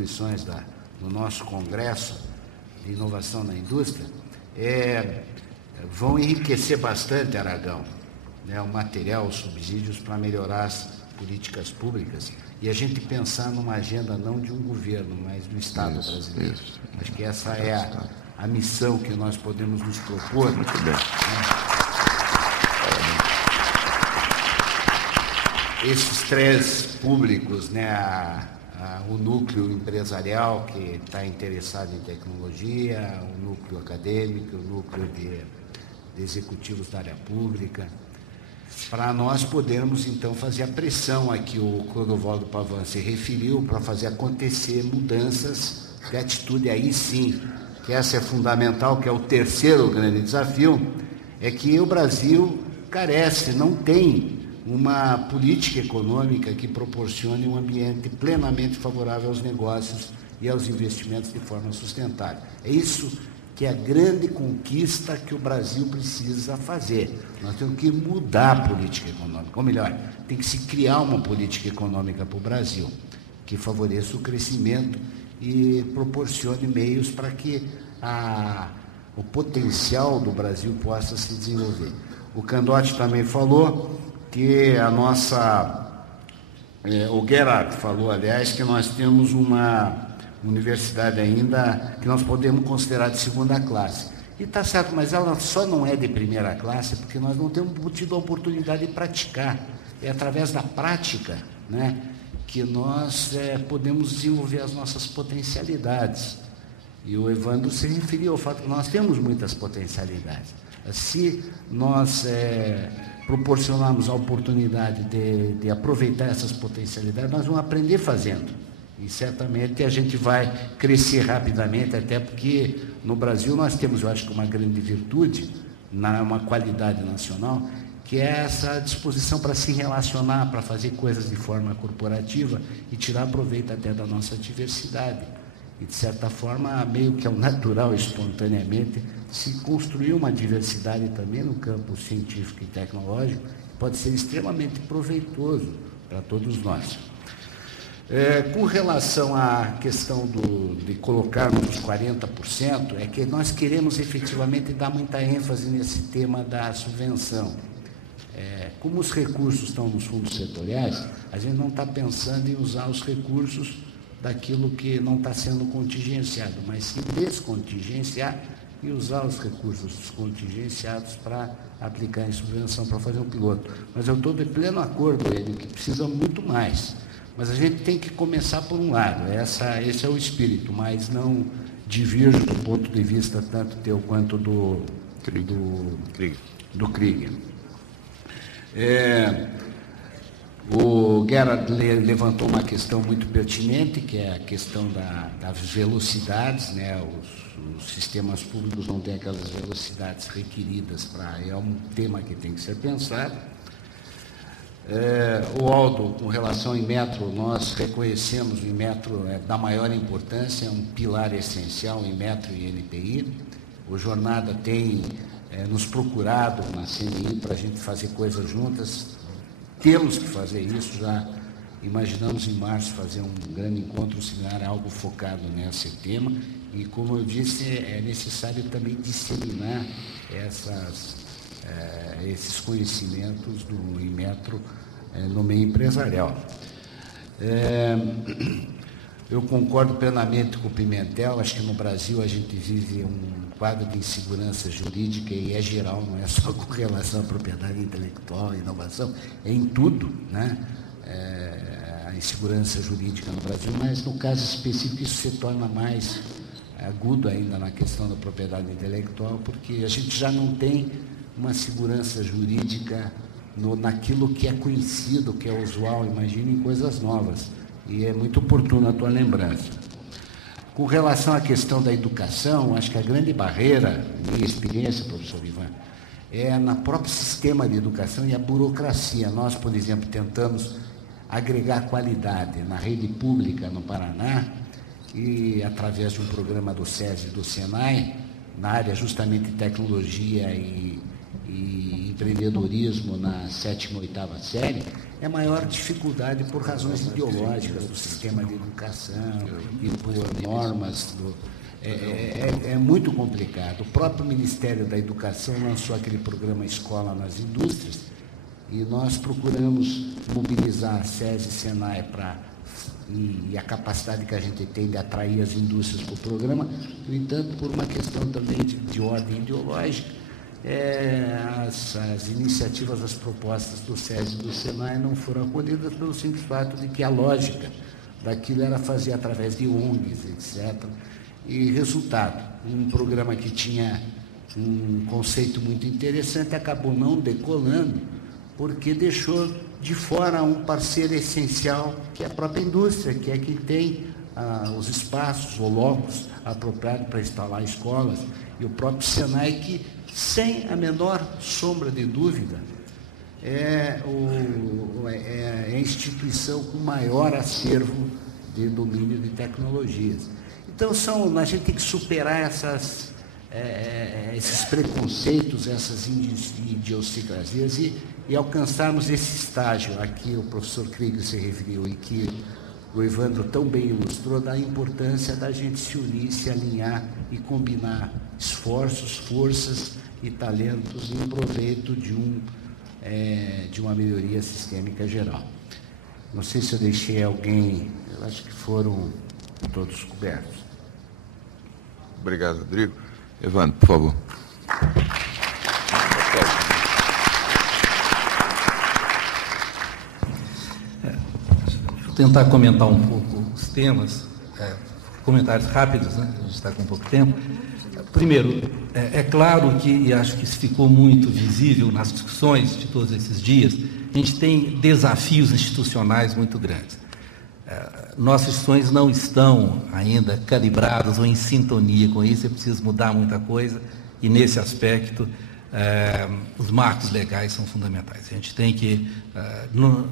contribuições do nosso Congresso de Inovação na Indústria, vão enriquecer bastante, Aragão, né, o material, os subsídios para melhorar as políticas públicas e a gente pensar numa agenda não de um governo, mas do Estado brasileiro. Acho que essa é a missão que nós podemos nos propor. Muito bem. Esses três públicos, né, o núcleo empresarial que está interessado em tecnologia, o núcleo acadêmico, o núcleo de executivos da área pública, para nós podermos, então, fazer a pressão a que o Clodovaldo Pavan se referiu para fazer acontecer mudanças de atitude. Aí sim, que essa é fundamental, que é o terceiro grande desafio, é que o Brasil carece, não tem uma política econômica que proporcione um ambiente plenamente favorável aos negócios e aos investimentos de forma sustentável. É isso que é a grande conquista que o Brasil precisa fazer. Nós temos que mudar a política econômica, ou melhor, tem que se criar uma política econômica para o Brasil que favoreça o crescimento e proporcione meios para que o potencial do Brasil possa se desenvolver. O Candotti também falou que o Gerhard falou, aliás, que nós temos uma universidade ainda que nós podemos considerar de segunda classe. E está certo, mas ela só não é de primeira classe porque nós não temos tido a oportunidade de praticar. É através da prática, né, que nós podemos desenvolver as nossas potencialidades. E o Evandro se referiu ao fato que nós temos muitas potencialidades. Se nós proporcionarmos a oportunidade de aproveitar essas potencialidades, nós vamos aprender fazendo. E certamente a gente vai crescer rapidamente, até porque no Brasil nós temos, eu acho que uma grande virtude, uma qualidade nacional, que é essa disposição para se relacionar, para fazer coisas de forma corporativa e tirar proveito até da nossa diversidade. E, de certa forma, meio que é o natural, espontaneamente, se construir uma diversidade também no campo científico e tecnológico, pode ser extremamente proveitoso para todos nós. Com relação à questão de colocarmos os 40%, é que nós queremos efetivamente dar muita ênfase nesse tema da subvenção. Como os recursos estão nos fundos setoriais, a gente não está pensando em usar os recursos daquilo que não está sendo contingenciado, mas sim descontingenciar e usar os recursos contingenciados para aplicar em subvenção, para fazer um piloto. Mas eu estou de pleno acordo com ele, que precisa muito mais. Mas a gente tem que começar por um lado, esse é o espírito, mas não divirjo do ponto de vista tanto teu quanto do Krieger. O Gerhard levantou uma questão muito pertinente, que é a questão das velocidades, né? Os sistemas públicos não têm aquelas velocidades requeridas é um tema que tem que ser pensado. O Aldo, com relação ao Inmetro, nós reconhecemos o Inmetro da maior importância, é um pilar essencial, Inmetro e NPI. O Jornada tem nos procurado na CNI para a gente fazer coisas juntas. Temos que fazer isso, já imaginamos em março fazer um grande encontro similar, algo focado nesse tema, e como eu disse, é necessário também disseminar esses conhecimentos do Inmetro no meio empresarial. Eu concordo plenamente com o Pimentel, acho que no Brasil a gente vive um quadro de insegurança jurídica e é geral, não é só com relação à propriedade intelectual e inovação, é em tudo, né? A insegurança jurídica no Brasil, mas no caso específico isso se torna mais agudo ainda na questão da propriedade intelectual, porque a gente já não tem uma segurança jurídica naquilo que é conhecido, que é usual, imagine em coisas novas. E é muito oportuna a tua lembrança. Com relação à questão da educação, acho que a grande barreira, minha experiência, professor Ivan, é no próprio sistema de educação e a burocracia. Nós, por exemplo, tentamos agregar qualidade na rede pública no Paraná e, através de um programa do SESI e do SENAI, na área justamente de tecnologia e empreendedorismo na 7ª e 8ª série, é maior dificuldade por razões ideológicas do sistema de educação e por normas é muito complicado. O próprio Ministério da Educação lançou aquele programa Escola nas Indústrias e nós procuramos mobilizar a SESI e SENAI e a capacidade que a gente tem de atrair as indústrias para o programa. No entanto, por uma questão também de ordem ideológica, as iniciativas, as propostas do SESI e do SENAI não foram acolhidas pelo simples fato de que a lógica daquilo era fazer através de ONGs, etc. E resultado, um programa que tinha um conceito muito interessante acabou não decolando, porque deixou de fora um parceiro essencial, que é a própria indústria, que é quem tem os espaços ou locos apropriados para instalar escolas, e o próprio SENAI, que, sem a menor sombra de dúvida, é a instituição com maior acervo de domínio de tecnologias. Então, a gente tem que superar esses preconceitos, essas idiosincrasias e alcançarmos esse estágio a que o professor Krieger se referiu e que o Evandro tão bem ilustrou, da importância da gente se unir, se alinhar e combinar esforços, forças e talentos em proveito de uma melhoria sistêmica geral. Não sei se eu deixei alguém, eu acho que foram todos cobertos. Obrigado, Rodrigo. Evandro, por favor. Vou tentar comentar um pouco os temas, comentários rápidos, né? A gente está com pouco tempo. Primeiro, é claro que, e acho que isso ficou muito visível nas discussões de todos esses dias, a gente tem desafios institucionais muito grandes. Nossas instituições não estão ainda calibradas ou em sintonia com isso, é preciso mudar muita coisa, e nesse aspecto os marcos legais são fundamentais. A gente tem que,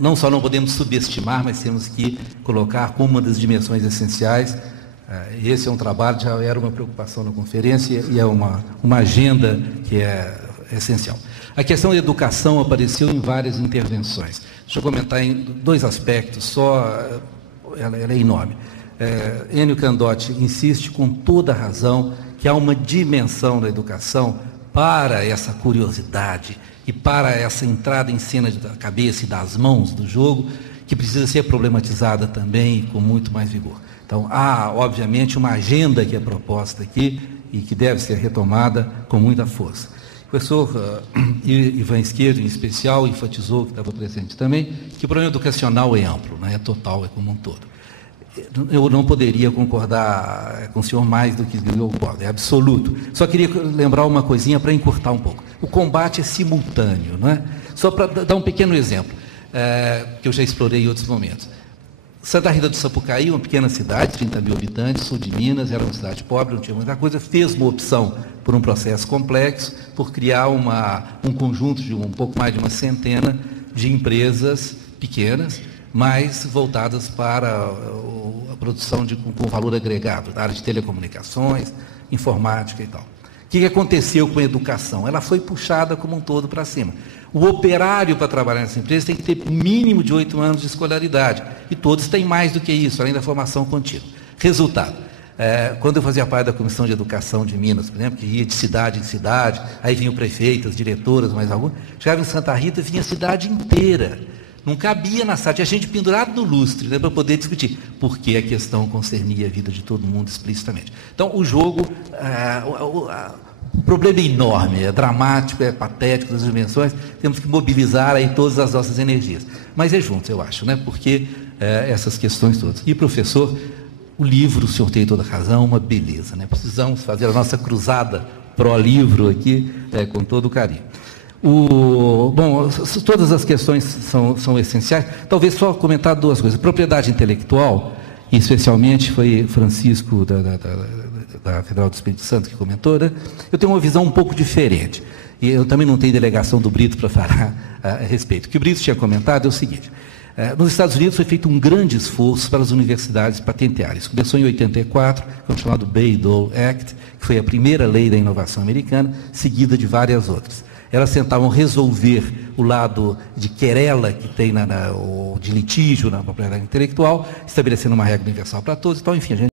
não só não podemos subestimar, mas temos que colocar como uma das dimensões essenciais. Esse é um trabalho, já era uma preocupação na conferência e é uma agenda que é essencial. A questão da educação apareceu em várias intervenções. Deixa eu comentar em dois aspectos, só ela é enorme. Enio Candotti insiste com toda a razão que há uma dimensão da educação para essa curiosidade e para essa entrada em cena da cabeça e das mãos do jogo, que precisa ser problematizada também e com muito mais vigor. Então, há, obviamente, uma agenda que é proposta aqui e que deve ser retomada com muita força. O professor Ivan Izquierdo, em especial, enfatizou, que estava presente também, que o problema educacional é amplo, não é total, é como um todo. Eu não poderia concordar com o senhor mais do que eu concordo, é absoluto. Só queria lembrar uma coisinha para encurtar um pouco. O combate é simultâneo, não é? Só para dar um pequeno exemplo, que eu já explorei em outros momentos. Santa Rita do Sapucaí, uma pequena cidade, 30 mil habitantes, sul de Minas, era uma cidade pobre, não tinha muita coisa, fez uma opção por um processo complexo, por criar um conjunto de um pouco mais de uma centena de empresas pequenas, mas voltadas para a produção com valor agregado, da área de telecomunicações, informática e tal. O que aconteceu com a educação? Ela foi puxada como um todo para cima. O operário para trabalhar nessa empresa tem que ter um mínimo de 8 anos de escolaridade. E todos têm mais do que isso, além da formação contínua. Resultado, quando eu fazia parte da Comissão de Educação de Minas, por exemplo, que ia de cidade em cidade, aí vinham prefeitas, diretoras, mais algum, chegava em Santa Rita e vinha a cidade inteira. Não cabia na sala, tinha gente pendurada no lustre, né, para poder discutir, porque a questão concernia a vida de todo mundo explicitamente. Então, o jogo, o problema é enorme, é dramático, é patético das dimensões, temos que mobilizar aí todas as nossas energias. Mas é junto, eu acho, né, porque essas questões todas. E, professor, o livro, o senhor tem toda a razão, uma beleza, né? Precisamos fazer a nossa cruzada pró-livro aqui, com todo o carinho. Bom, todas as questões são essenciais. Talvez só comentar duas coisas. Propriedade intelectual, e especialmente foi Francisco da Federal do Espírito Santo que comentou, né? Eu tenho uma visão um pouco diferente. E eu também não tenho delegação do Brito para falar a respeito. O que o Brito tinha comentado é o seguinte: nos Estados Unidos foi feito um grande esforço para as universidades patentearem. Isso começou em 84, com o chamado Bayh-Dole Act, que foi a primeira lei da inovação americana, seguida de várias outras. elas tentavam resolver o lado de querela que tem ou de litígio na propriedade intelectual, estabelecendo uma regra universal para todos. Então, enfim, a gente